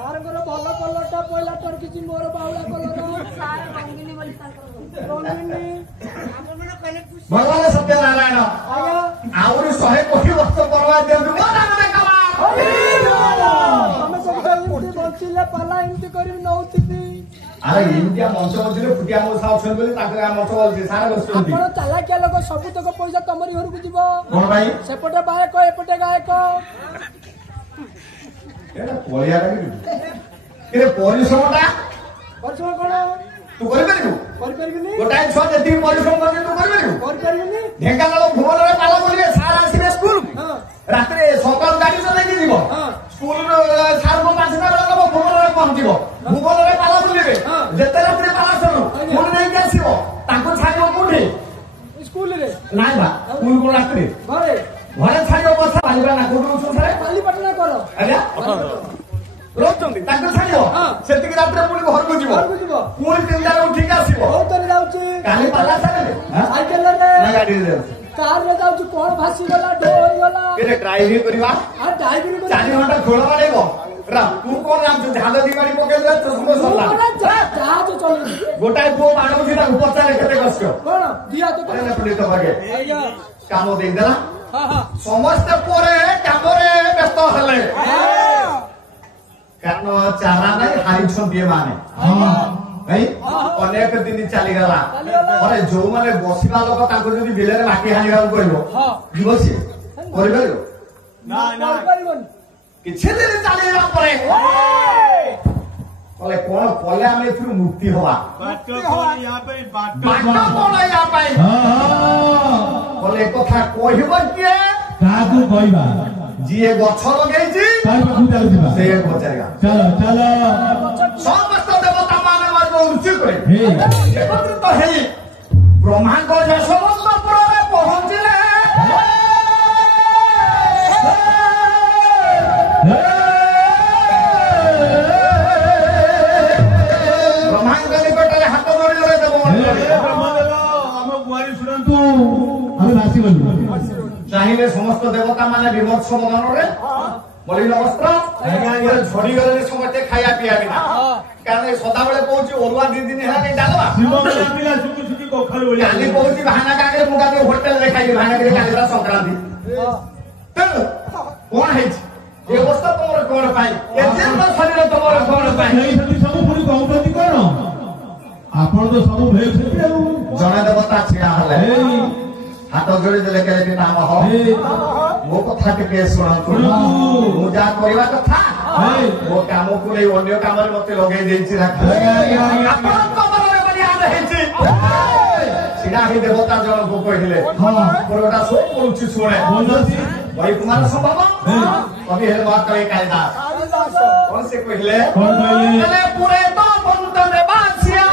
सार भल कलरटा पहला टर्की मोर बाउला कलर भगवान सत्यनारायण आउरी 100 कोटी वर्ष परवा दियंतु मो नाम कला हम सब एमती बंचिले पाला एमती करी नउथिबी अरे इंडिया मंच बजले फुटिया मो साउ छन बोली ताके मंच बजले सारा बसुंती आपण चालाकिया लोक सब तक पैसा तमरी घर को जीवो कोन भाई सेपटे बायक एपटे गायक एटा कोलिया लागी के परिश्रमटा परिश्रम कोन तू करि परिबिनी गोटाय छ जति परिश्रम करके तू परिबिनी ढेंकानाल भुवनरे पाला बोलिए सारा आसीबे स्कूल रात्रे सकाल गाड़ी चलाई जीवो स्कूल सार को 5 टा लोक भुवनरे पहुंचीबो भुवनरे पाला बोलिबे जेते रात्रे पाला सरू कोन नै के आसीबो ताको छाडियो कोठी स्कूल रे नाइ बा स्कूल को रात्रे घरे छाडियो बसा बालिबा ना कोठो सुसारे पाली पटना करो आज्ञा रोचंदी ताको छाडियो सेति के रात्रे पुणी घर को जीवो पुणी 3 टा उठी के आसीबो ओ तरी जाउची काली पाला सारे साइकिल रे ना गाड़ी रे कार रे जाउची कोन भासी गला ढोई गला के ड्राइविंग करबा आ ड्राइविंग 4 घंटा खोला पड़ेगो रा तू कोन नाम झाल दी गाड़ी पके दे तो सुनो सरला जहाज चले गोटाय पो मानव सीधा उपचार केते कष्ट कोन दिया तो अरे पंडित भागे आज्ञा काम देख देला हां समस्त पोरे काम रे व्यस्त हले कारण चारा नहीं हारी छंदिए माने भाई अनेक दिन चली गला अरे जो माने बसिबा लोक ताको जदी बिलेरे माटी हानि गाउ कहबो दिवसी करबेलो ना ना परिबन किछे दिन चलीरा परे बोले कोन कोले हम एथु मुक्ति होवा बाटो कोन यहां पे बाटो कोन यहां पे बोले कथा कहबो के काकू कहबा जिए गछ लगेछि ताको बुझाउ दिबा से बचाएगा चलो चलो समस्त देवता माने माने उच्च करे हे एकत्रित हेई ब्रह्मांड जे समस्त पुरे पहुंचले ब्रह्मांड निकटरे हाथ जोड़ी रे देव हम गुआरी सुनंतु हम नासी बनु चाहिए समस्त देवता माने विमर्श बदन रे बलि नमस्त्र ये झड़ी गले समते खाया पिया बिना कारण सदा बेले कहूची ओरुआ 2 दिन हेला नै डालवा शिव में मिला सुकु सुकु कोखर बोली काली कहूची भाना कागे मुगा के होटल रे खाई भाना के कालीरा संक्रांति तेनु कोन है ए अवस्था तमर कोन पाई ए जन्म शरीर तमर कोन पाई नहीं सती सब पुरी कहउती कोन आपण तो सब भेल छथि आ जने देवता छिया हले हाथ जोड़ी देले के नाम हो मो कथा के सुनतु मु जा करबा कथा मो काम को नै अन्य काम रे मते लगे देछि राख आपण कमर रे बनिया रहिछि सिना ही देवता जन को कहिले पुरोटा सो पहुंची सुने भाई कुमार संभव कभी हे बात करे कालिदास कौन से कहिले चले पूरे तो बंत रे बासिया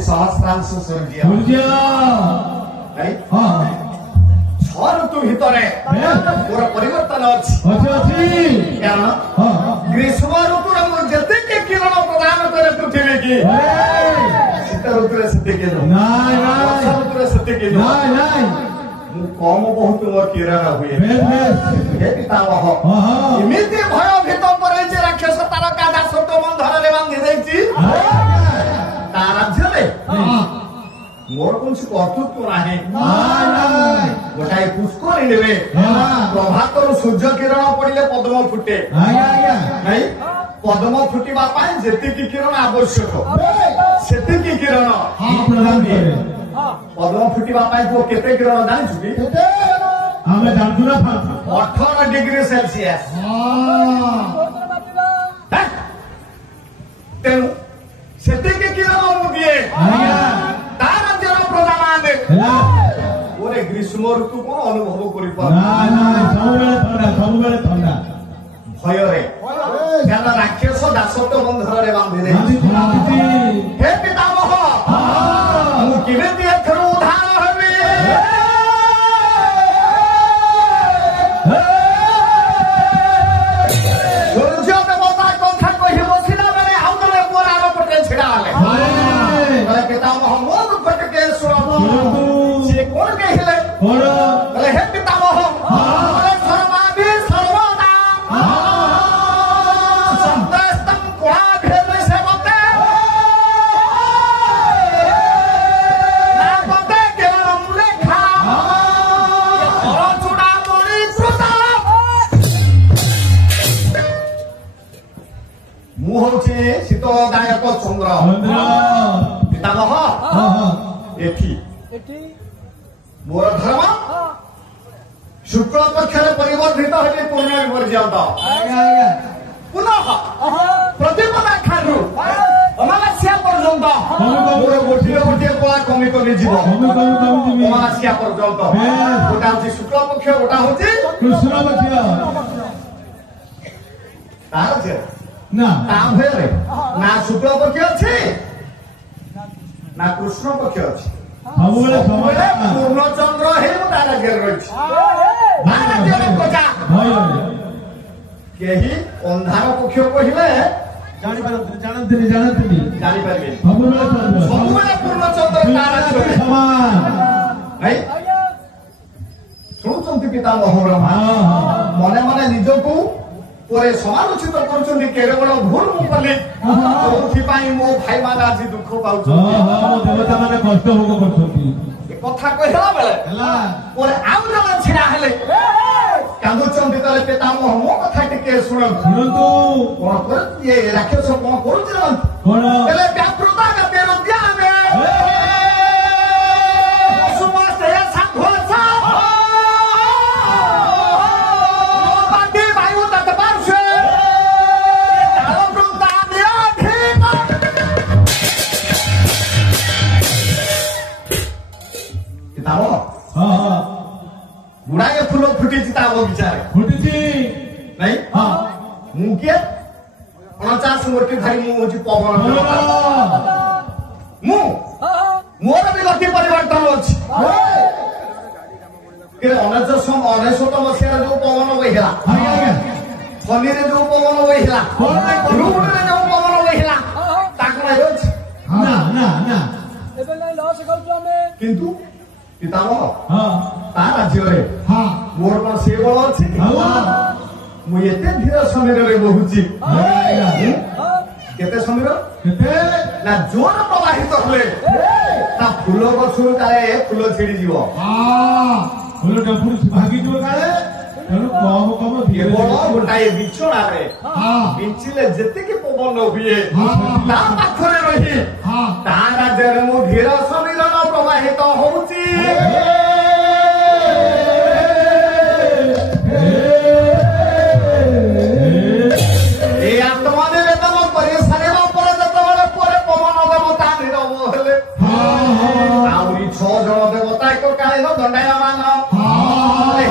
सहस्रांश सूर्य ऋतु भितरे पूरा परिवर्तन अच्छी ग्रीष्म ऋतु जिते किरण प्रदान करे पृथ्वी की शीत ऋतु से ऋतु से कम बहुत किरण हुए पितामह एमती भय भीत पर राक्षस तार का दासत्व बंधन रे बांधि देछि राज्य मोर कौन सी कर्तृत्व नाही गोटाए पुष्कर नेबे प्रभात सूर्य किरण पड़िले पद्म फुटे नहीं पद्म फुटिबा पाए जेतिकी किरण आवश्यक सेतिकी किरण प्रदान करे पद्म फुटिबा पाए तो केते किरण जानि छु हमें जानतु ना 18 डिग्री सेल्सियस तेनु सेतिकी किरण मु दिए तार जन प्रदान ओरे ग्रीष्म ऋतु को अनुभव करि पा सबेले ठंडा भय रे ज्ञान राक्षस दासत्व बंधन रे बांधि दे हे पितामह मु କେମିତି ଏଥିରୁ ଉଦ୍ଧାର ହେବି? ସୂର୍ଯ୍ୟ ଦେବତା କଥା କହି ବସିଲା ବେଳେ ଆଉ ଜଣେ ମୋର ଆର ପଟେ ଛିଡା ହେଲେ। କହିଲେ ପିତାମହ ମୋ ଦୁଃଖ ଟିକେ ଶୁଣନ୍ତୁ। ସିଏ କଣ କହିଲେ? କହିଲେ ହେ ପିତାମହ କହିଲେ ସର୍ବାଭି ସର୍ବଦା ସନ୍ତସ୍ତଂ କୁଳାଭେଦ ସେବତେ ନାପତେ କେବଳଂ ଲେଖା ଚୂଡ଼ାମଣି କୃତ। ମୁଁ ହଉଛି ଶୀତଦାୟକ ଚନ୍ଦ୍ର। ପିତାମହ ଏଠି ଏଠି ମୋର ଧର୍ମ ଶୁକ୍ଳ ପକ୍ଷରେ ପରିବର୍ଦ୍ଧିତ ହେବି ପୂର୍ଣ୍ଣମୀ ପର୍ଯ୍ୟନ୍ତ। ପୁନଃ ପ୍ରତିପଦା ଖାରୁ ଅମାବାସ୍ୟା ପର୍ଯ୍ୟନ୍ତ ମୋର ଗୋଟିଏ ଗୋଟିଏ କଳା କମି କମି ଯିବ। ଅମାବାସ୍ୟା ପର୍ଯ୍ୟନ୍ତ ଗୋଟା ହଉଛି ଶୁକ୍ଳ ପକ୍ଷ, ଗୋଟା ହଉଛି କୃଷ୍ଣ ପକ୍ଷ। ତାର ଅଛି ନା ତା ଭୟରେ ନା ଶୁକ୍ଳ ପକ୍ଷ ଅଛି ନା କୃଷ୍ଣ ପକ୍ଷ ଅଛି। ସବୁବେଳେ ସବୁବେଳେ ସମାନ। ପୂର୍ଣ୍ଣଚନ୍ଦ୍ର ହେଇ ମୁଁ ତା ରାଜ୍ୟରେ ରହିଛି। ତା ରାଜ୍ୟର ପ୍ରଜା କେହି ଅନ୍ଧାର ପକ୍ଷ କହିଲେ ଜାଣନ୍ତିନି ଜାଣିପାରିବେ। ସବୁବେଳେ ଚନ୍ଦ୍ର। ସବୁବେଳେ ପୂର୍ଣ୍ଣଚନ୍ଦ୍ର ତା ରାଜ୍ୟରେ। ସମାନ। ଭାଇ ଶୁଣୁଛନ୍ତି ପିତାମହ ବ୍ରହ୍ମା ମନେ ମନେ ନିଜକୁ ପରେ ସମାଲୋଚିତ କରୁଛନ୍ତି କେଡ଼େ ବଡ଼ ଭୁଲ ମୁଁ କଲି, ଯୋଉଥିପାଇଁ ମୋ ଭାଇମାନେ ଆଜି ଦୁଃଖ ପାଉଛନ୍ତି। ଦେବତା ମାନେ କଷ୍ଟ ଭୋଗ କରୁଛନ୍ତି। ଏ କଥା କହିଲା ବେଳେ ହେଲା ପରେ ଆଉ ଜଣେ ଛିଡା ହେଲେ କାନ୍ଦୁଛନ୍ତି। ତାହେଲେ ପିତାମହ ମୋ କଥା ଟିକେ ଶୁଣନ୍ତୁ। ଶୁଣନ୍ତୁ କଣ କରୁଛି ଏ ରାକ୍ଷସ କଣ କରୁଛି ଜାଣନ୍ତୁ? କଣ ହେଲେ ବ୍ୟାପୃତା ଗାଦେର ଦିଆବେ ପଶୁମସ୍ତେ ସାଘୋଷ ବାଦି ବାୟୁ ତତ ପାର୍ଶ୍ୱେ କାଳବୃତା ନିରାଧୀନ। ପିତାମହ ଗୁଡାଏ ଫୁଲ ଫୁଟିଛି ତା ବଗିଚାରେ ଫୁଟିଛି ନାଇଁ? ମୁଁ କିଏ? 49 ଗୋଟି ଧାରି ମୁଁ ହଉଛି ପବନ ଦେବତା। ମୁଁ ମୋର ବି ଗତି ପରିବର୍ତ୍ତନ ଅଛି। 1999 ମସିହାରେ ଯୋଉ ପବନ ବହିଲା, ଫନିରେ ଯୋଉ ପବନ ବହିଲା, ରୁଟରେ ଯୋଉ ପବନ ବହିଲା, ତାକୁ ନାହିଁ ଅଛି। ନା ନା ନା ଏବେ ନାଇଁ ଲସ୍ ଖାଉଛୁ ଆମେ। କିନ୍ତୁ ପିତାମହ ହଁ ତା ରାଜ୍ୟରେ ହଁ ମୋର କଣ ସେ ବଳ ଅଛି? ମୁଁ ଏତେ ଧୀର ସମୀରରେ ବହୁଛି। କେତେ ସମୀର? କେତେ ନା ଜୋର ପ୍ରବାହିତ ହୁଏ ନା ଫୁଲ ଗଛରୁ କାଳେ ଫୁଲ ଛିଡିଯିବ। ଫୁଲ ଡପୁରୁ ଭାଗିଯିବ କାଳେ। ତେଣୁ କମ କମ ଧୀରେ କେବଳ ଗୋଟାଏ ବିଛଣାରେ ହଁ ବିଞ୍ଚିଲେ ଯେତିକି ପବନ ହୁଏ ତା ପାଖରେ ରହି ତା ରାଜ୍ୟରେ ମୁଁ ଧୀର ସମୀରଣ ପ୍ରବାହିତ ହଉଛି। এই আত্মনিবেদন করে সারিবা পরে যেতବେଳେ ପରେ ପବନ ଦେବତା ନିରବ ହେଲେ ଆହୁରି 6 ଜଣ ଦେବତା ଏକ କାଳୀନ ଦଣ୍ଡାୟମାନ।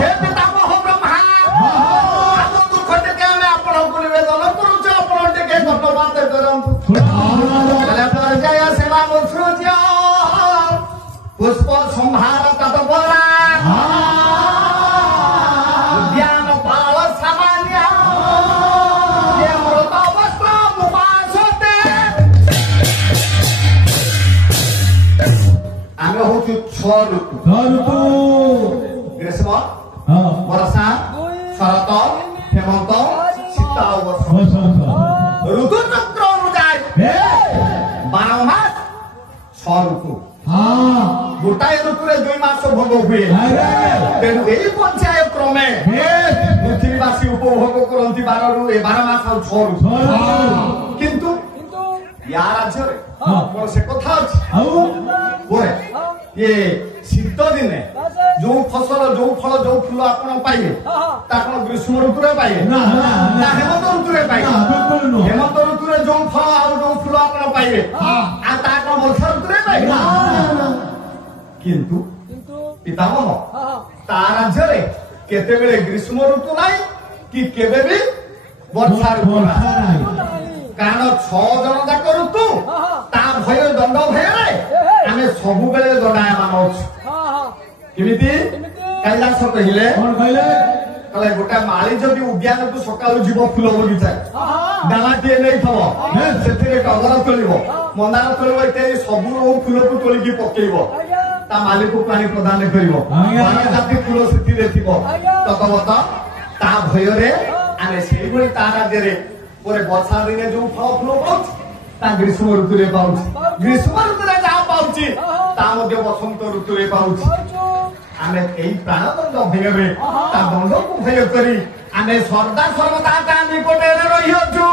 ହେ ପିତାମହ ବ୍ରହ୍ମା ଆମ ଦୁଃଖ ଟିକେ ଆମେ ଆପଣଙ୍କୁ ନିବେଦନ କରୁଛୁ, ଆପଣ ଟିକେ ଧନ୍ୟବାଦ କରନ୍ତୁ। ପର୍ଯ୍ୟାୟ ସେବା ସୂର୍ଯ୍ୟ ପୁଷ୍ପ ସମ୍ଭାର ତତ୍ପରା ଉଦ୍ୟାନ ପାଳ ସାମାନ୍ୟ ଅମୃତ ବସ୍ତ୍ର ମୁବାସତେ। ଆମେ ହଉଛୁ 6 ଋତୁ। ଗ୍ରୀଷ୍ମ, ବର୍ଷା, ଶରତ, ହେମନ୍ତ, ଶୀତ ଆଉ ବସନ୍ତ। ଋତୁଚକ୍ର ଅନୁଯାୟୀ 12 ମାସ 6 ଋତୁ। ଗୋଟାଏ ଋତୁରେ 2 ମାସ ଭୋଗ ହୁଏ। ତେଣୁ ଏଇ ପର୍ଯ୍ୟାୟ କ୍ରମେ ପୃଥିବୀବାସୀ ଉପଭୋଗ କରନ୍ତି 12 ମାସ ଆଉ 6 ଋତୁ। କିନ୍ତୁ ୟା ରାଜ୍ୟରେ କଣ ସେ କଥା ଅଛି? ପରେ ଇଏ ଶୀତ ଦିନେ ଯୋଉ ଫସଲ, ଯୋଉ ଫଳ, ଯୋଉ ଫୁଲ ଆପଣ ପାଇବେ ତା କଣ ଗ୍ରୀଷ୍ମ ଋତୁରେ ପାଇବେ ନା ହେମନ୍ତ ଋତୁରେ ପାଇବେ? ହେମନ୍ତ ଋତୁରେ ଯୋଉ ଫଳ ଆଉ ଯୋଉ ଫୁଲ ଆପଣ ପାଇବେ ଆଉ ତା କଣ ବର୍ଷା ଋତୁରେ ପାଇବେ? କିନ୍ତୁ ପିତାମହ ତା ରାଜ୍ୟରେ କେତେବେଳେ ଗ୍ରୀଷ୍ମ ଋତୁ ନାହିଁ କି କେବେ ବି ବର୍ଷା ଋତୁ ନାହିଁ। କାରଣ 6 ଜଣ ଯାକ ଋତୁ ତା ଭୟ ଦଣ୍ଡ ଭୟରେ ଆମେ ସବୁବେଳେ ଦଣ୍ଡାୟମାନ ଅଛୁ ହଁ ହଁ କେମିତି କେମିତି କାଳିଦାସ କହିଲେ କଣ କହିଲେ? କହିଲେ ଗୋଟେ ମାଳି ଯଦି ଉଦ୍ୟାନକୁ ସକାଳୁ ଯିବ ଫୁଲ ବଗିଚା ହଁ ହଁ ଡାଲାଟିଏ ନେଇଥିବ ସେଥିରେ ଟଗର ତୋଳିବ ମନ୍ଦାର ତୋଳିବ ଇତ୍ୟାଦି ସବୁ ଫୁଲକୁ ତୋଳିକି ପକେଇବ ଆଜ୍ଞା ତା ମାଲିକୁ ପାଣି ପ୍ରଦାନ କରିବ ଆଜ୍ଞା। ଅନେକ ଜାତି ଫୁଲ ସେଥିରେ ଥିବ ଆଜ୍ଞା। ତତବତ ତା ଭୟରେ ଆମେ ସେଇଭଳି ତା ରାଜ୍ୟରେ ପରେ ବର୍ଷା ଦିନେ ଯୋଉ ଫଳ ଫୁଲ ପାଉଛି ତା ଗ୍ରୀଷ୍ମ ଋତୁରେ ପାଉଛି ଗ୍ରୀଷ୍ମ ଋତୁରେ ଯାହା ପାଉଛି ତା ମଧ୍ୟ ବସନ୍ତ ଋତୁରେ ପାଉଛି ପାଉଛୁ ଆମେ ଏଇ ପ୍ରାଣଦଣ୍ଡ ଭୟରେ ତା ଦଣ୍ଡକୁ ଭୟ କରି ଆମେ ସଦା ସର୍ବଦା ତା ନିକଟରେ ରହିଅଛୁ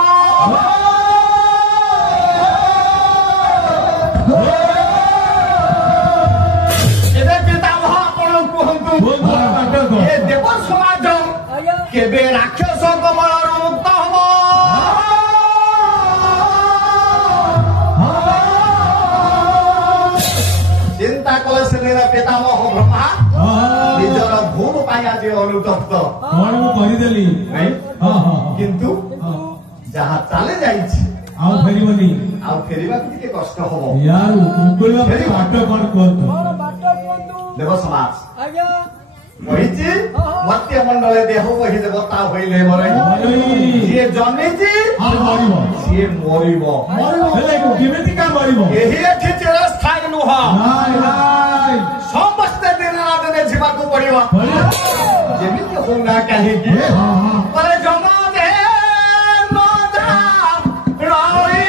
ଏବେ ପିତାମହ ଆପଣ କୁହନ୍ତୁ ଏ ଦେବ ସମାଜ ଆଜ୍ଞା କେବେ ରାକ୍ଷସ କବଳରୁ ମୁକ୍ତ ହବ ଚିନ୍ତା କଲେ ସେଦିନ ପିତାମହ ବ୍ରହ୍ମା ନିଜର ଭୁଲ ପାଇଁ ଆଜି ଅନୁତପ୍ତ କଣ ମୁଁ କରିଦେଲି? ନାଇଁ ହଁ ହଁ ହଁ। କିନ୍ତୁ ଯାହା ଚାଲି ଯାଇଛି ଆଉ ଫେରିବନି। ଆଉ ଫେରିବାକୁ ଟିକେ କଷ୍ଟ ହବ ୟାର ମୁକୁଳିବା ପାଇଁ ବାଟ କଣ କୁହନ୍ତୁ? କଣ ବାଟ କୁହନ୍ତୁ ଦେବ ସମାଜ ଆଜ୍ଞା କହିଛି ମତ୍ୟ ମଣ୍ଡଳେ ଦେହ ବହି ଦେବତା ହୋଇଲେ ମରେ ଯିଏ ଜନ୍ମିଛି ଆଉ ମରିବ। ସିଏ ମରିବ ହେଲେ କେମିତିକା ମରିବ? ଏହି ଏଠି ଚିରସ୍ଥାୟୀ ନୁହଁ ନାଇଁ ନାଇଁ। ସମସ୍ତେ ଦିନ ନା ଦିନେ ଯିବାକୁ ପଡିବ ମରିବ। ଯେମିତି ହଉନା କାହିଁକି ହଁ ହଁ। ପରେ ଜମ ଦେ ନଦା ରହି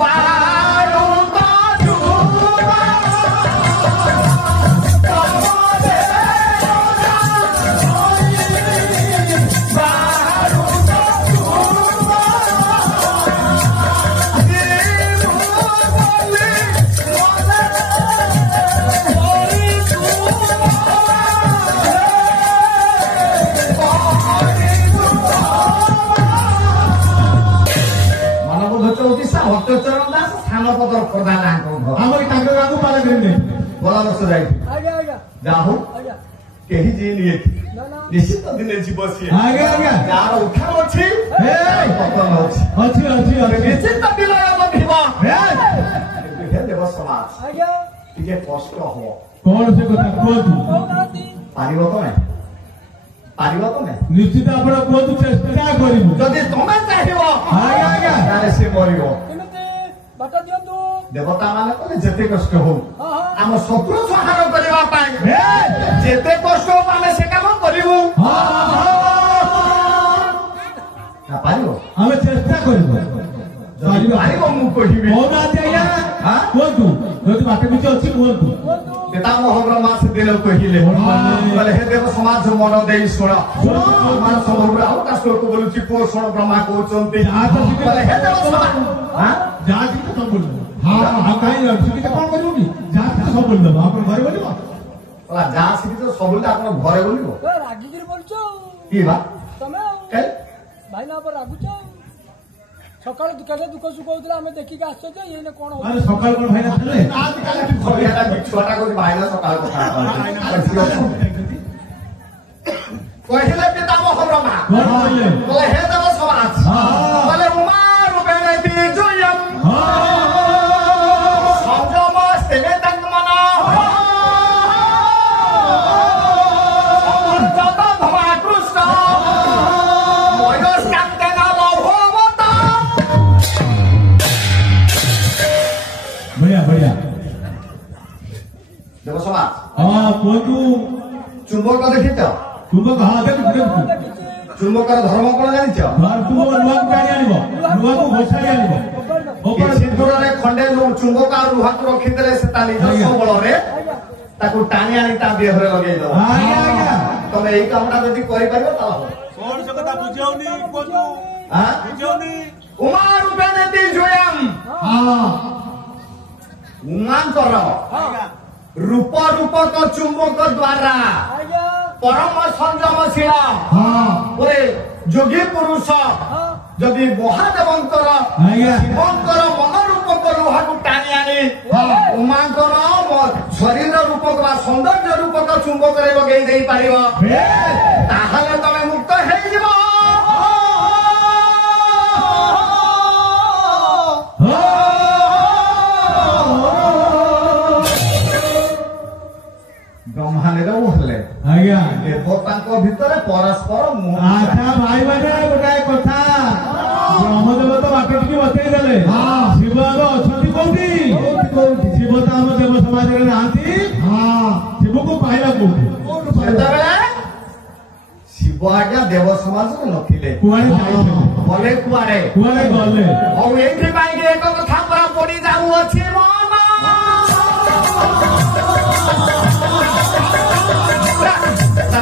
ବାରୁଦ ଚୁବା। ଜମ ଦେ ନଦା ରହି ବାରୁଦ ଚୁବା। ଦିନୁ ବୋଲି ମନେ ମାନବୋଧ ଚୌତିଶା ଭଟ୍ଟଚରଣ ଦାସ ସ୍ଥାନପଦର ପ୍ରଧାନ ଆମର ତାଙ୍କ ଗାଁକୁ ପାର କରିଲେ। ଗଲା ବର୍ଷ ଯାଇଥିଲି ଆଜ୍ଞା ଆଜ୍ଞା ଯାହା ହଉ ଆଜ୍ଞା କେହି ଯିଏନି ଏଠି ନା ନା ନିଶ୍ଚିତ ଦିନେ ଯିବ ସିଏ ଆଜ୍ଞା ଆଜ୍ଞା। ଯାହାର ଉଠାଣ ଅଛି ହେଇ। ପତନ ଅଛି ଅଛି ଅଛି ଅଛି। ନିଶ୍ଚିତ ବିଲୟ ବନ୍ଧିବ ହେଇ। କିନ୍ତୁ ହେ ଦେବ ସମାଜ ଆଜ୍ଞା ଟିକେ କଷ୍ଟ ହବ କଣ ସେ କଥା କୁହନ୍ତୁ? କହୁନାହାନ୍ତି ପାରିବ ତମେ ପାରିବ ତମେ ନିଶ୍ଚିତ ଆପଣ କୁହନ୍ତୁ, ଚେଷ୍ଟା କରିବୁ। ଯଦି ତମେ ଚାହିଁବ ଆଜ୍ଞା ଆଜ୍ଞା। ତାହେଲେ ସେ ମରିବ କେମିତି ବାଟ ଦିଅନ୍ତୁ ଦେବତା ମାନେ କହିଲେ ଯେତେ କଷ୍ଟ ହଉ ହଁ ହଁ ଆମ ଶତ୍ରୁ ସଂହାର କରିବା ପାଇଁ ହେଇ। ଯେତେ କଷ୍ଟ ହଉ ଆମେ ସେ କାମ କରିବୁ ହଁ ହଁ। ନା ପାରିବ ଆମେ ଚେଷ୍ଟା କରିବୁ। ଯଦି ପାରିବ ମୁଁ କହିବି କହୁନାହାନ୍ତି ଆଜ୍ଞା। ହଁ? କୁହନ୍ତୁ, ଯଦି ବାଟ କିଛି ଅଛି କୁହନ୍ତୁ। କୁହନ୍ତୁ ପିତାମହ ବ୍ରହ୍ମା ସେଦିନ କହିଲେ କହିଲେ ହେ ଦେବ ସମାଜ ମନ ଦେଇ ଶୁଣ ସମାଜ ସମୟରେ ଆଉ ତା ଶ୍ଲୋକ ବୋଲୁଛି ପୁଅ ଶୁଣ ବ୍ରହ୍ମା କହୁଛନ୍ତି କହିଲେ, ହେ ଦେବ ସମାଜ ହଁ? ଯାହା କିଛି ସବୁ ବୋଲିବ। ହଁ ଆଉ କାହିଁ ଶିଖିତେ କଣ କରିବୁ କି? ଯାହା କିଛି ସବୁ ବୋଲିଦେବ। ଆପଣ ଘରେ ବୋଲିବ। କହିଲା, ଯାହା ଶିଖିଛ ସବୁବେଳେ ଆପଣ ଘରେ ବୋଲିବ ଏ ରାଗିକିରି ବୋଲୁଛ ଆଉ କି ବା ତମେ ଆଉ କାଇଁ? ଭାଇନା ଉପରେ ରାଗୁଛ ଆଉ ସକାଳୁ ଦୁଃଖ ସୁଖ ହଉଥିଲା ଆମେ ଦେଖିକି ଆସିଛ ଯେ ଏଇନେ କଣ ମାନେ ହଉଛି ସକାଳୁ କଣ ଭାଇନା ଥିଲେ? ଛୁଆଟା କହୁଛି ଭାଇନା ସକାଳ କଥା କହିଲେ ପିତାମହ ବ୍ରହ୍ମା କଣ କହିଲେ? କହିଲେ ହେ ଦେବ ସମାଜ କହିଲେ ଉମା ରୂପେଣ ବିଜୟମ୍ ସଂଯମ ସ୍ଥିରେ ତନ୍ମନ ସମର୍ଜତ ଧମାକୃଷ୍ଟ ମୟସ୍କାନ୍ତେନ ଲଭୋବତ। ବଢିଆ ବଢିଆ। ଦେବ ସମାଜ ହଁ କୁହନ୍ତୁ। ଚୁମ୍ବକ ଦେଖିଛ ଚୁମ୍ବକ ହଁ ଦେଖୁଛୁ ଦେଖୁଛୁ। ଦେଖିଛି ଚୁମ୍ବକର ଧର୍ମ କଣ ଜାଣିଛ ଚୁମ୍ବକ ନୂଆକୁ ଟାଣି ଆଣିବ, ନୂଆକୁ ଘୋଷାଡ଼ି ଆଣିବ। କିଛି ଦୂରରେ ଖଣ୍ଡେ ଚୁମ୍ବକ ଆଉ ଲୁହାକୁ ରଖିଦେଲେ ସେ ତା ନିଜସ୍ୱ ବଳରେ ଆଜ୍ଞା ତାକୁ ଟାଣି ଆଣି ତା ଦେହରେ ଲଗେଇଦବ ଆଜ୍ଞା ଆଜ୍ଞା। ତମେ ଏଇ କାମଟା ଯଦି କରିପାରିବ ତାହେଲେ କଣ ସେ କଥା ବୁଝାଉନି କୁହନ୍ତୁ ଆଁ? ବୁଝାଉନି ଉମା ରୂପେ ନେତି ଜୟମ୍ ହଁ ଉମାଙ୍କର ଆଜ୍ଞା ରୂପ ରୂପକ ଚୁମ୍ବକ ଦ୍ୱାରା ଆଜ୍ଞା ପରମ ସଂଯମଶୀଳ ହଁ ଗୋଟେ ଯୋଗୀ ପୁରୁଷ ହଁ ଯଦି ମହାଦେବଙ୍କର ଆଜ୍ଞା। ଶିବଙ୍କର ମନ ରୂପକ ଲୁହାକୁ ଟାଣି ଆଣି ଉମାଙ୍କର ଶରୀର ରୂପକ ବା ସୌନ୍ଦର୍ଯ୍ୟ ରୂପକ ଚୁମ୍ବକରେ ଲଗେଇ ଦେଇପାରିବ ତାହେଲେ ତମେ ମୁକ୍ତ ହେଇଯିବ। ଦେବତାଙ୍କ ଭିତରେ ପରସ୍ପର ମୁହଁ ଆଚ୍ଛା ଭାଇ ମାନେ ଗୋଟାଏ କଥା ବ୍ରହ୍ମଦେବ ତ ବାଟ ଟିକେ ବତେଇ ଦେଲେ ଶିବ ଏବେ ଅଛନ୍ତି କୋଉଠି ଶିବ ତ ଆମ ଦେବ ସମାଜରେ ନାହାନ୍ତି ଶିବକୁ ପାଇବା କୋଉଠି ସେତେବେଳେ ଶିବ ଆଜ୍ଞା ଦେବ ସମାଜରେ ନଥିଲେ କୁଆଡେ ଯାଇଥିଲେ ଗଲେ କୁଆଡେ କୁଆଡେ ଗଲେ ଆଉ ଏଇଥିପାଇଁ ଏକ କଥା ପରା ପଡି ଯାଉଅଛି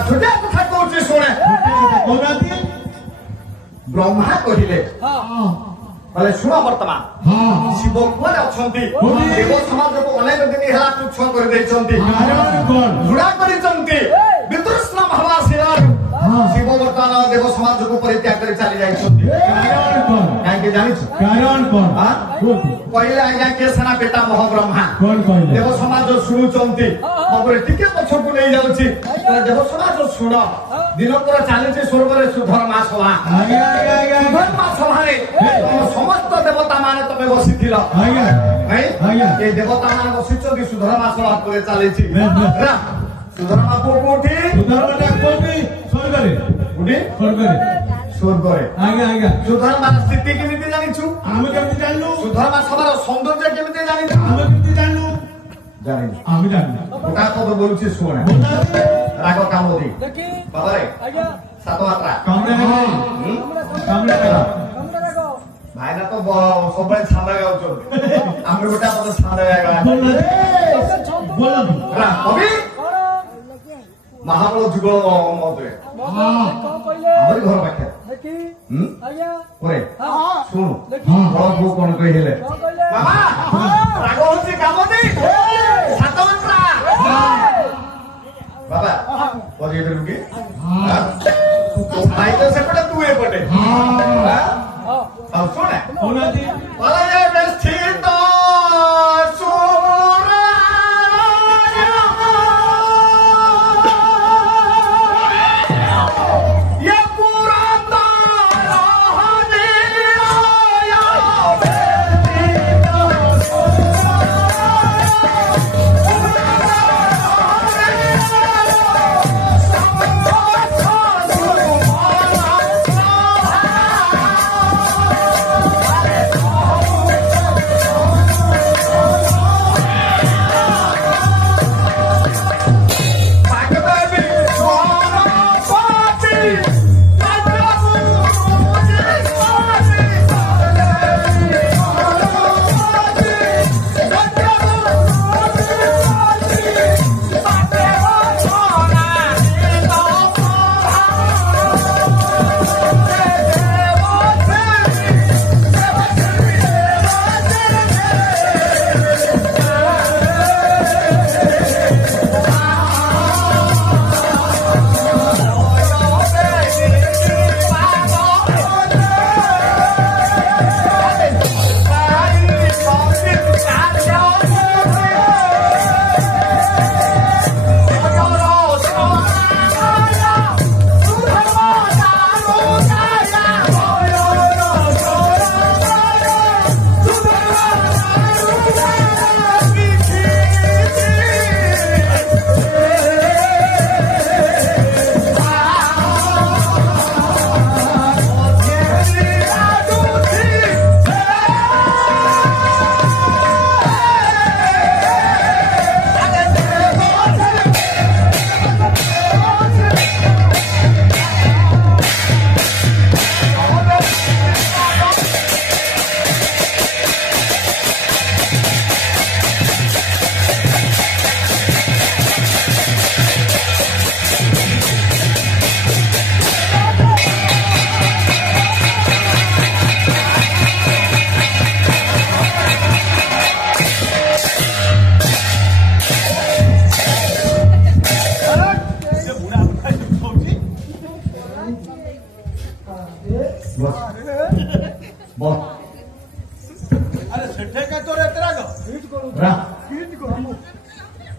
ଛୋଟିଆ କଥା କହୁଛି ଶୁଣେ କହୁନାହାନ୍ତି ବ୍ରହ୍ମା କହିଲେ କହିଲେ ଶୁଣ ବର୍ତ୍ତମାନ ଶିବ କୁଆଡେ ଅଛନ୍ତି ଦେବ ସମାଜକୁ ଅନେକ ଦିନ ହେଲା ତୁଚ୍ଛ କରିଦେଇଛନ୍ତି ଘୃଣା କରିଛନ୍ତି ବିତୃଷ୍ଣ ଭାବା ଶିବ ବର୍ତ୍ତମାନ ଦେବ ସମାଜକୁ ପରିତ୍ୟାଗ କରି ଚାଲି ଯାଇଛନ୍ତି କାହିଁକି ଜାଣିଛ କହିଲେ ଆଜ୍ଞା କିଏ ସେନା ପିତାମହ ବ୍ରହ୍ମା ଦେବ ସମାଜ ଶୁଣୁଛନ୍ତି ତାପରେ ଟିକେ ପଛକୁ ନେଇଯାଉଛି ଦେବ ସମାଜ ଶୁଣ ଦିନକର ଚାଲିଛି ସ୍ୱର୍ଗରେ ସୁଧର୍ମା ସଭା ସୁଧର୍ମା ସଭାରେ ସମସ୍ତ ଦେବତା ମାନେ ତମେ ବସିଥିଲ ଏ ଦେବତା ମାନେ ବସିଛନ୍ତି ସୁଧର୍ମା ସଭା ପରେ ଚାଲିଛି ସୁଧର୍ମା ପୁଅ କୋଉଠି ସ୍ୱର୍ଗରେ ସୁଧର୍ମା ସ୍ଥିତି କେମିତି ଜାଣିଛୁ ଆମେ କେମିତି ଜାଣିଲୁ ସୁଧର୍ମା ସଭାର ସୌନ୍ଦର୍ଯ୍ୟ କେମିତି ଜାଣିଛୁ ଆମେ କେମିତି ଜାଣିଲୁ ଜାଣିଛୁ ଆମେ ଜାଣିଲୁ ଗୋଟା ପଦ ବୋଲୁଛି ଶୁଣେ ରାଗ କାମୋଦି ଦେଖି ବାବାରେ ଆଜ୍ଞା ସାତ ମାତ୍ରା ଭାଇନା ତ ସବୁବେଳେ ଛାଣ୍ଡ ଗାଉଛନ୍ତି ଆମେ ଗୋଟା ପଦ ଛାଣ୍ଡ ଗାଇବା କବି ମହାବଳ ଯୁଗ ମହୋଦୟ ଆମରି ଘର ପାଖରେ ପରେ ଶୁଣୁ ବଳ ପୁଅ କଣ କହିଲେ ବାବା ରାଗ ହଉଛି କାମୋଦି ସାତ ମାତ୍ରା ବାବା ବଜେଇ ଦେଲୁ କି ଭାଇ ତ ସେପଟେ ତୁ ଏପଟେ ଆଉ ଶୁଣେ ବେଷ୍ଠିତ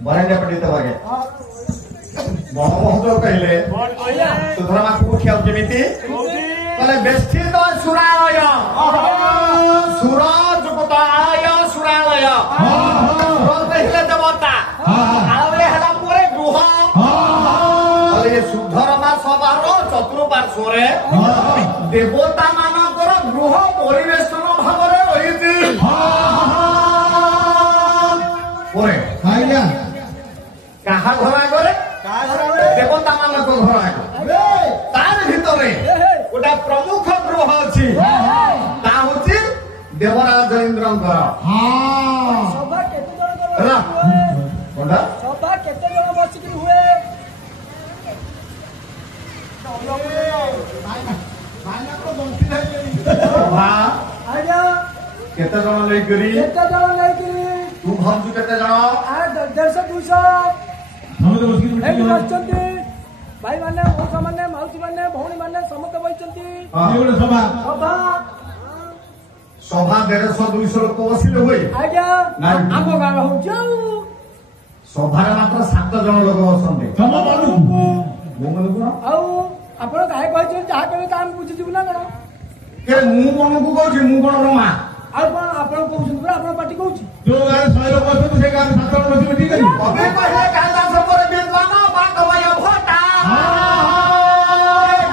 बरेंद्र पंडित वर्गे महोदय कहले सुधर्मा को ख्याल केमिति कहले बेष्ठित सुरालय सूरज गुताय सुरालय सुरज कहले देवता आले हला पुरे गृह कहले शुद्ध ପାର୍ଶ୍ୱରେ ଦେବତା ମାନଙ୍କର ଗୃହ ପରିବେଷଣ ଭାବରେ ରହିଛି। ପରେ ଆଜ୍ଞା କାହା ଘର ଆଗରେ? ଦେବତା ମାନଙ୍କ ଘର ଆଗରେ। ତାର ଭିତରେ ଗୋଟେ ପ୍ରମୁଖ ଗୃହ ଅଛି, ତା ହଉଛି ଦେବରାଜ ଇନ୍ଦ୍ରଙ୍କର। ସଭା କେତେ ଜଣ ହେଲା? କୋଉଟା? ସଭା କେତେ ଜଣ ବସିକିରି ହୁଏ? ସଭା ଆଜ୍ଞା କେତେ ଜଣ ନେଇକରି? କେତେ ଜଣ ନେଇକିରି? ତୁ ଭାବୁଛୁ କେତେ ଜଣ? 150 200 ସମସ୍ତେ ବସିକି ଏଠି ମିଟିଂ ବସିଛନ୍ତି। ଭାଇ ମାନେ, ମଉସା ମାନେ, ମାଉସୀ ମାନେ, ଭଉଣୀ ମାନେ ସମସ୍ତେ ବସିଛନ୍ତି। ଇଏ ଗୋଟେ ସଭା ସଭା ସଭା 150 200 ଲୋକ ବସିଲେ ହୁଏ। ଆଜ୍ଞା ନାଇଁ। ଆମ ଗାଁରେ ହଉଛି ଆଉ ସଭାରେ ମାତ୍ର 7 ଜଣ ଲୋକ ବସନ୍ତି। ତମ ମନକୁ ଆଉ ଆପଣ କାहे କହିଛନ୍ତି ଯାହା କହିବେ ତା ଆମେ ବୁଝିଯିବୁ ନା କଣ? ମୁଁ କଣକୁ କହୁଛି? ମୁଁ କଣ ରମା? ଆଉ କଣ ଆପଣ କହୁଛନ୍ତି ପରା? ଆପଣ ପାର୍ଟି କହୁଛି ଯୋଉ ଗାଁରେ 100 ଲୋକ ଅଛନ୍ତି ସେ ଗାଁରେ 7 ଜଣ ବସିକି ମିଟିଂ କରିବେ। କବି କହିଲେ କାଳିଦାସ ପରେ ବିଦ୍ୱାନ ବାଘମୟ ଭଟ୍ଟା,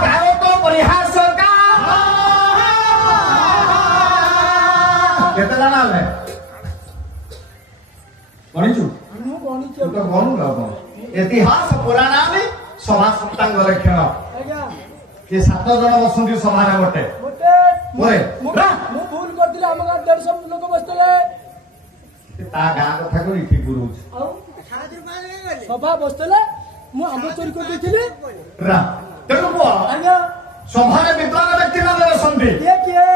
ଗାୟକ ପରିହାସ କା। କେତେ ଜଣ ହେଲେ ଗଣିଛୁ? ମୁଁ ଗଣିଛି ତୁ ତ ଗଣୁ ନା କଣ? ଇତିହାସ ପୁରାଣାରେ ସଭା ସପ୍ତାଙ୍ଗ ଲକ୍ଷଣ। ଆଜ୍ଞା ଏ 7 ଜଣ ବସନ୍ତି ସଭାରେ ଗୋଟେ। ଗୋଟେ ପରେ ମୁଁ ଭୁଲ କରିଥିଲି। ଆମ ଗାଁରେ 150 ଲୋକ ବସିଥିଲେ। ତା ଗାଁ କଥା କହି ଏଠି ପୁରଉଛି। ଆଉ ସଭା ବସିଥିଲେ, ମୁଁ ଆମ୍ବ ଚୋରି କରିଦେଇଥିଲି। ତେଣୁ ପୁଅ ଆଜ୍ଞା ସଭାରେ ବିଦ୍ୱାନ ବ୍ୟକ୍ତି ମାନେ ବସନ୍ତି, କିଏ କିଏ?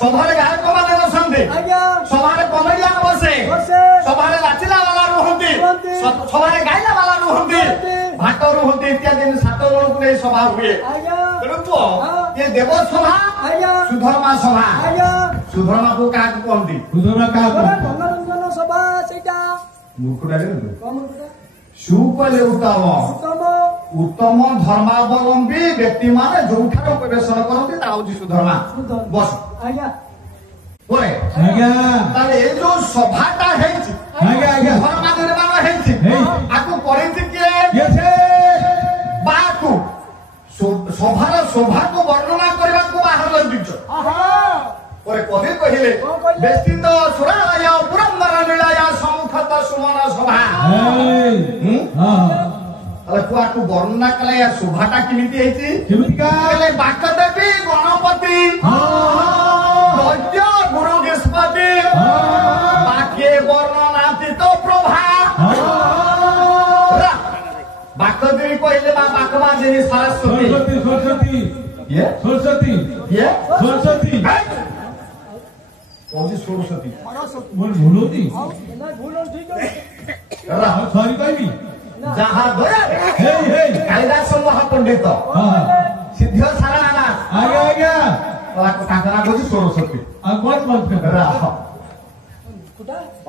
ସଭାରେ ଗାୟକ ମାନେ ବସନ୍ତି, ଆଜ୍ଞା ସଭାରେ କମେଡିଆନ ବସେ, ବସେ। ସଭାରେ ନାଚିଲା ବାଲା ରୁହନ୍ତି, ସଭାରେ ଗାଇଲା ବାଲା ରୁହନ୍ତି, ଭାଟ ରୁହନ୍ତି ଇତ୍ୟାଦି 7 ଜଣଙ୍କୁ ନେଇ ସଭା ହୁଏ। ଆଜ୍ଞା ତେଣୁ ପୁଅ ଏ ଦେବ ସଭା, ଆଜ୍ଞା ସୁଧର୍ମା ସଭା। ଆଜ୍ଞା ସୁଧର୍ମାକୁ କାହାକୁ କହନ୍ତି? ବୁଝୁନା କାହାକୁ ମନୋରଞ୍ଜନ ସଭା ସେଇଟା। ମୂର୍ଖଟାରେ କଣ ଗୋଟେ? ସୁ କହିଲେ ଉତ୍ତମ। ଉତ୍ତମ ଉତ୍ତମ ଧର୍ମାବଲମ୍ବୀ ବ୍ୟକ୍ତି ମାନେ ଯୋଉଠାରୁ ପରିବେଷଣ କରନ୍ତି ତା ହଉଛି ସୁଧର୍ମା। ବସ ଆଜ୍ଞା ପରେ ଆଜ୍ଞା ତାହେଲେ ଏ ଯୋଉ ସଭାଟା ହେଇଛି, ଆଜ୍ଞା ଆଜ୍ଞା ଧର୍ମା ନିର୍ମାଣ ହେଇଛି, ଆକୁ କରିଛି କିଏ? କିଏ ସେ? ବାକୁ ସଭାର ଶୋଭାକୁ ବର୍ଣ୍ଣନା କରିବାକୁ ବାହାର ଦିନ ପରେ କବି କହିଲେ ବ୍ୟସ୍ତିତ ସୁରାଳୟ ପୁରନ୍ଦର ନୀଳାୟ ସମ୍ମୁଖତ ସୁମନ ସଭା। ତାହେଲେ କୁଆକୁ ବର୍ଣ୍ଣନା କଲେ ଏ ଶୋଭାଟା କେମିତି ହେଇଛି? କେମିତିକା? ବାକଦେବୀ ଗଣପତି, ଦୈତ୍ୟ ଗୁରୁ ନିଷ୍ପତି, ବାକ୍ୟେ ବର୍ଣ୍ଣନାତୀତ ପ୍ରଭା। ବାକଦେବୀ କହିଲେ ମା ବାକମା ଦେବୀ ସରସ୍ୱତୀ। ସରସ୍ୱତୀ ଇଏ ସରସ୍ୱତୀ ଇଏ ସରସ୍ୱତୀ କହୁଛି ସରସ୍ୱତୀ। ମୋର ଭୁଲ ହଉଛି? ଭୁଲ ଠିକ ଅଛି। ସରି କହିବି? ଯାହା ଦୟାରେ ହେଇ ହେଇ କାଳିଦାସ ମହାପଣ୍ଡିତ ସିଦ୍ଧ ସାରଳା ଦାସ ଆଜ୍ଞା ଆଜ୍ଞା ତାଙ୍କ ନାଁ କହୁଛି ସରସ୍ୱତୀ। ଆଉ କଣ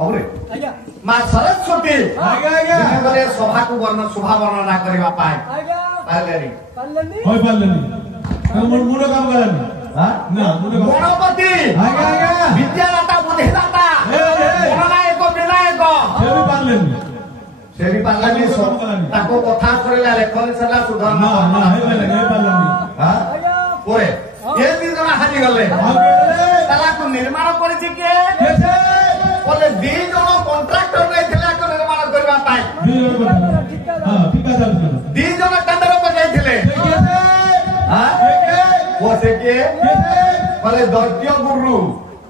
ଅବରେ ଆଜ୍ଞା ମା ସରସ୍ୱତୀ ଆଜ୍ଞା ଆଜ୍ଞା ଦିନକରେ ସଭାକୁ ଶୋଭା ବର୍ଣ୍ଣନା କରିବା ପାଇଁ ଆଜ୍ଞା ପାରିଲେନି। ପାରିଲେନି। ହୋଇପାରିଲେନି। ମୁଣ୍ଡ କାମ କଲାନି। ନା ମୁଣ୍ଡ କାମ ଗଣପତି ଆଜ୍ଞା ଆଜ୍ଞା ବିଦ୍ୟାଦାତା ବୁଦ୍ଧିଦାତା ଗଣନାୟକ ବିନାୟକ ସେ ବି ପାରିଲେନି। ସେ ବି ପାରିଲାନି। ତାକୁ କଥା ସରିଲା ଲେଖନି ସରିଲା ସୁଧର୍ମା ହେଇପାରିଲାନି। ଆଜ୍ଞା ପରେ ଏ 2 ଜଣ ହାରିଗଲେ। ତାକୁ ନିର୍ମାଣ କରିଛି କିଏ? ବୋଲେ 2 ଜଣ କଣ୍ଟ୍ରାକ୍ଟର ନେଇଥିଲେ ଆକୁ ନିର୍ମାଣ କରିବା ପାଇଁ। 2 ଜଣ ଟେଣ୍ଡର ପକେଇଥିଲେ। ସେ କିଏ? ବୋଲେ ଦୈତ୍ୟ ଗୁରୁ।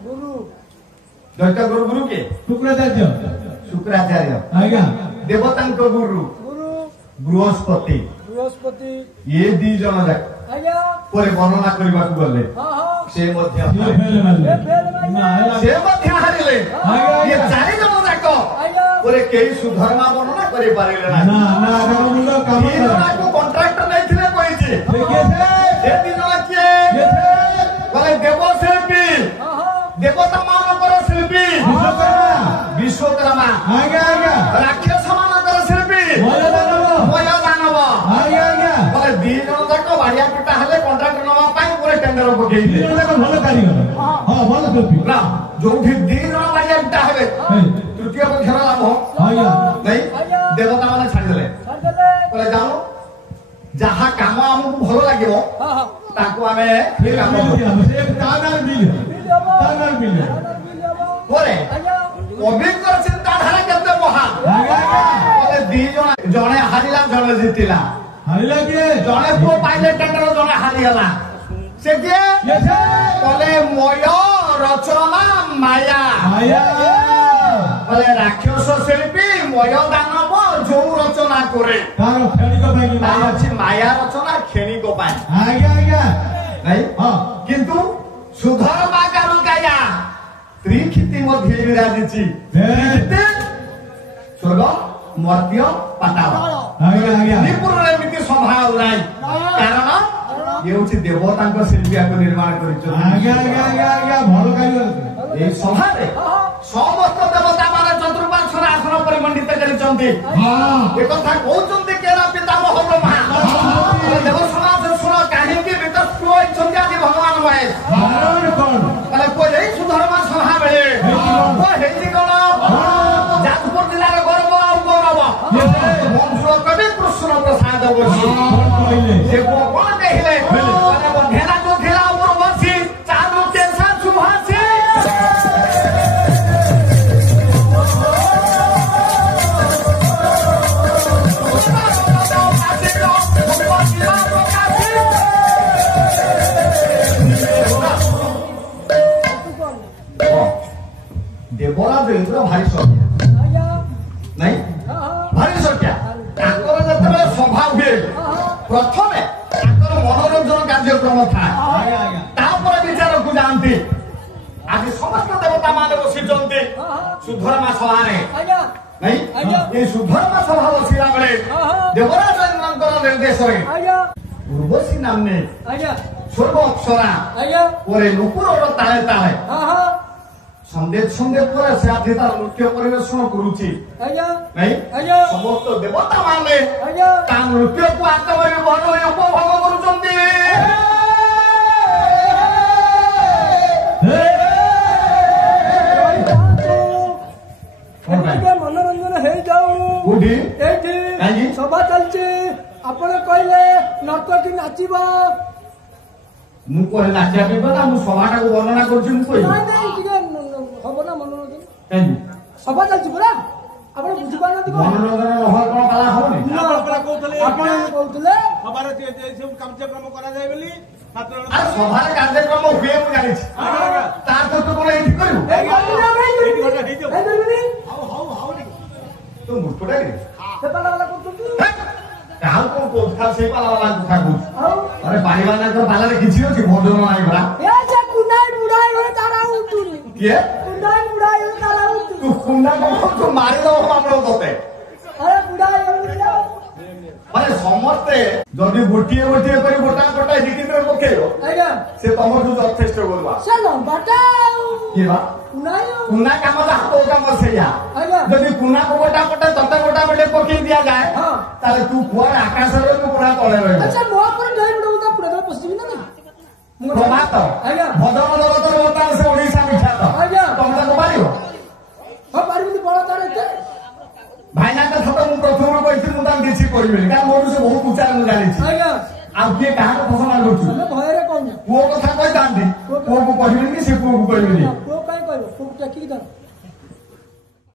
ଗୁରୁ ଦୈତ୍ୟ ଗୁରୁ ଗୁରୁ କିଏ? ଶୁକ୍ରାଚାର୍ଯ୍ୟ ଶୁକ୍ରାଚାର୍ଯ୍ୟ। ଆଜ୍ଞା ଦେବତାଙ୍କ ଗୁରୁ ଗୁରୁ ବୃହସ୍ପତି। ବୃହସ୍ପତି ଏ 2 ଜଣ ଯାକ ଆଜ୍ଞା ପରେ ବର୍ଣ୍ଣନା କରିବାକୁ ଗଲେ ହଁ ହଁ ସେ ମଧ୍ୟ ଏ ଫେଲ ମାରିଲେ। ସେ ମଧ୍ୟ ହାରିଲେ। ଏ 4 ଜଣ ଯାକ ଆଜ୍ଞା ପରେ କେହି ସୁଧର୍ମା ବର୍ଣ୍ଣନା କରିପାରିଲେ ନା ନାହିଁ। ନା ମୁଣ୍ଡ କାମ 2 ଜଣକୁ କଣ୍ଟ୍ରାକ୍ଟର ନେଇଥିଲେ କହିଛି। ସେ 2 ଜଣ କିଏ? ବୋଲେ ଦେବଶିଳ୍ପୀ, ହଁ ହଁ ଦେବତା ମାନଙ୍କର ଶିଳ୍ପୀ ବିଶ୍ୱକର୍ମା, ଆଜ୍ଞା ଆଜ୍ଞା ରାକ୍ଷସ ମାନଙ୍କର ଶିଳ୍ପୀ ମୟ ଦାନବ ମୟ ଦାନବ। ଆଜ୍ଞା ଆଜ୍ଞା ବୋଲେ 2 ଜଣ ଯାକ ବାଡ଼ିଆ ପିଟା ହେଲେ କଣ୍ଟ୍ରାକ୍ଟ ନେବା ପାଇଁ ପୁରା ଟେଣ୍ଡର ପକେଇଲେ। 2 ଜଣ ଯାକ ଭଲ କାରିଗର। ହଁ ଭଲ ଶିଳ୍ପୀ। ନା ଯୋଉଠି 2 ଜଣ ବାଡ଼ିଆ ପିଟା ହେବେ ତୃତୀୟ ପକ୍ଷର ଲାଭ ଆଜ୍ଞା ନାଇଁ। ଦେବତା ମାନେ ଛାଡ଼ିଦେଲେ। ଛାଡ଼ିଦେଲେ। କହିଲେ ଯାଉ ଯାହା କାମ ଆମକୁ ଭଲ ଲାଗିବ ହଁ ହଁ ତା ଆମେ କାମ ପରେ କବିଙ୍କର ଚିନ୍ତାଧାରା କେତେ ମହାନ ଦି ଜଣ ଜଣେ ହାରିଲା ଜଣେ ଜିତିଲା ଜଣେ ପୁଅ ପାଇଲେ ଟେଣ୍ଡର ଜଣେ ହାରିଗଲା ସେ କିଏ କଲେ ମୟ ରଚନା ମାୟା କଲେ ରାକ୍ଷସ ଶିଳ୍ପୀ ମୟ ଦାନବ ଯୋଉ ରଚନା କରେ ଅଛି ମାୟା ରଚନା କ୍ଷଣିକ ପାଇଁ ନାଇଁ କିନ୍ତୁ ସୁଧର୍ମା କାରୁକାୟା ତ୍ରିକ୍ଷିତି ମଧ୍ୟ ବିରାଜିଛି ସ୍ୱର୍ଗ ମର୍ତ୍ତ୍ୟ ପାତାଳ ନିପୁରରେ ଏମିତି ସମ୍ଭାଳ ନାହିଁ କାରଣ ଇଏ ହଉଛି ଦେବତାଙ୍କ ଶିଳ୍ପୀକୁ ନିର୍ମାଣ କରିଛନ୍ତି এই সভারে সমস্ত দেবতা মানে চতুর্পার্শ্বর আসন পরিমণ্ডিত କରିଛନ୍ତି একথা কହୁଛନ୍ତି কেনা ପିତାମହ ବ୍ରହ୍ମା ଦେବ ସମାଜ ଶୁଣ କାହିଁକି ବିତସ୍ପୃହ ହୋଇଛନ୍ତି ଆଜି ଭଗବାନ ମହେଶ ମାନେ କହିଲେ ସୁଧର୍ମା ସଭା ବେଳେ ହେଇଛି କଣ ଯାଜପୁର ଜିଲ୍ଲାର ଗର୍ବ ଆଉ ଗୌରବ ମଞ୍ଜୁଳ କବି କୃଷ୍ଣ ପ୍ରସାଦ ବସି ସେ କଣ କହିଲେ ବନ୍ଧେରା ଯୋଉ ଥିଲା ମୋର ବସି ଚାଲୁ କେଶା ସୁଭାଷୀ ଦେବରାଜ ଇନ୍ଦ୍ର ଭାରି ସତ୍ୟା ନାଇଁ ଭାରି ସତ୍ୟା ତାଙ୍କର ଯେତେବେଳେ ସଭା ହୁଏ ପ୍ରଥମେ ତାଙ୍କର ମନୋରଞ୍ଜନ କାର୍ଯ୍ୟକ୍ରମ ଥାଏ ତାପରେ ବିଚାରକୁ ଯାଆନ୍ତି ଆଜି ସମସ୍ତ ଦେବତା ମାନେ ବସିଛନ୍ତି ସୁଧର୍ମା ସଭାରେ ନାଇଁ এই ସୁଧର୍ମା ସଭା ବସିଲା ବେଳେ ଦେବରାଜ ଇନ୍ଦ୍ରଙ୍କର ନିର୍ଦ୍ଦେଶରେ ଉର୍ବଶୀ ନାମ୍ନେ ସ୍ୱର୍ଗ ଅପ୍ସରା ପରେ ନୁପୁରର ତାଳେ ତାଳେ সন্দেহ সন্দেহ পরে সে আজ তার নৃত্য পরিবেশন করুছি সমস্ত দেবতা মানে তার নৃত্যକୁ আত্মভাবে বড় হয়ে উপভোগ করুଛନ୍ତି মনোরঞ্জন হয়ে যাও এইটি সভা চালছে আপন কইলে নর্তকী নাচিব ମୁଁ କହିଲେ ନାଚିବା ପାଇଁ ନା ମୁଁ ସଭାଟାକୁ ବର୍ଣ୍ଣନା କରୁଛି ମୁଁ କହିବି ହବ ନା ମନୋରଞ୍ଜନ କାହିଁକି ସଭା ଚାଲିଛି ପରା ଆପଣ ବୁଝିପାରୁନାହାନ୍ତି ମନୋରଞ୍ଜନ ନହେଲେ କଣ ପାଲା ହବନି ଆପଣ କହୁଥିଲେ ସଭାରେ ସବୁ କାର୍ଯ୍ୟକ୍ରମ କରାଯାଏ ବୋଲି ସଭାରେ କାର୍ଯ୍ୟକ୍ରମ ହୁଏ ମୁଁ ଜାଣିଛି ତା ସହିତ କଣ ଏଇଠି କରିବୁ ତୁ ମୂର୍ଖଟା କି ସେ ପାଲା ବାଲା କରୁଛନ୍ତି କାହାକୁ କଣ କହୁଛୁ ଖାଲି ସେଇ ପାଲା ବାଲା କଥା କହୁଛୁ ଆରେ ପାରିବାନାଙ୍କର ପାଲାରେ କିଛି ଅଛି ଭୋଜନ ନାହିଁ ପରା କିଏ ତୁ କୁଣ୍ଡା କଣ ତୁ ମାରିଦବ ଆମର ତତେ ମାନେ ସମସ୍ତେ ଯଦି ଗୋଟିଏ ଗୋଟିଏ କରି ଗୋଟା ଗୋଟା ହିକିରେ ପକେଇବ ସେ ତମଠୁ ଯଥେଷ୍ଟ କରିବା କିଏ ବା କୁନା କାମ ଯାହା ତୋ କାମ ସେଇଆ ଯଦି କୁନାକୁ ଗୋଟା ଗୋଟା ତତେ ଗୋଟା ଗୋଟେ ପକେଇ ଦିଆଯାଏ ତାହେଲେ ତୁ କୁଆଡେ ଆକାଶରେ ତୁ ପୁରା ତଳେ ରହିବ ପ୍ରଭାତ ଭଜନ ଜଗତର ବର୍ତ୍ତମାନ ସେ ଓଡିଶା ବିଖ୍ୟାତ ତମେ ତାକୁ ପାରିବ ଭାଇନାଙ୍କ ସତ ମୁଁ ପ୍ରଥମରୁ କହିଥିଲି ମୁଁ ତାଙ୍କୁ କିଛି କହିବିନି କାରଣ ମୋଠୁ ସେ ବହୁତ ଉଚ୍ଚାରେ ମୁଁ ଜାଣିଛି ଆଉ କିଏ କାହାକୁ ଘୋଷଣା କରୁଛୁ ପୁଅ କଥା କହିଥାନ୍ତି ପୁଅକୁ କହିବିନି କି ସେ ପୁଅକୁ କହିବିନି ପୁଅ କାହିଁ କହିବ ପୁଅକୁ ଟେକିକି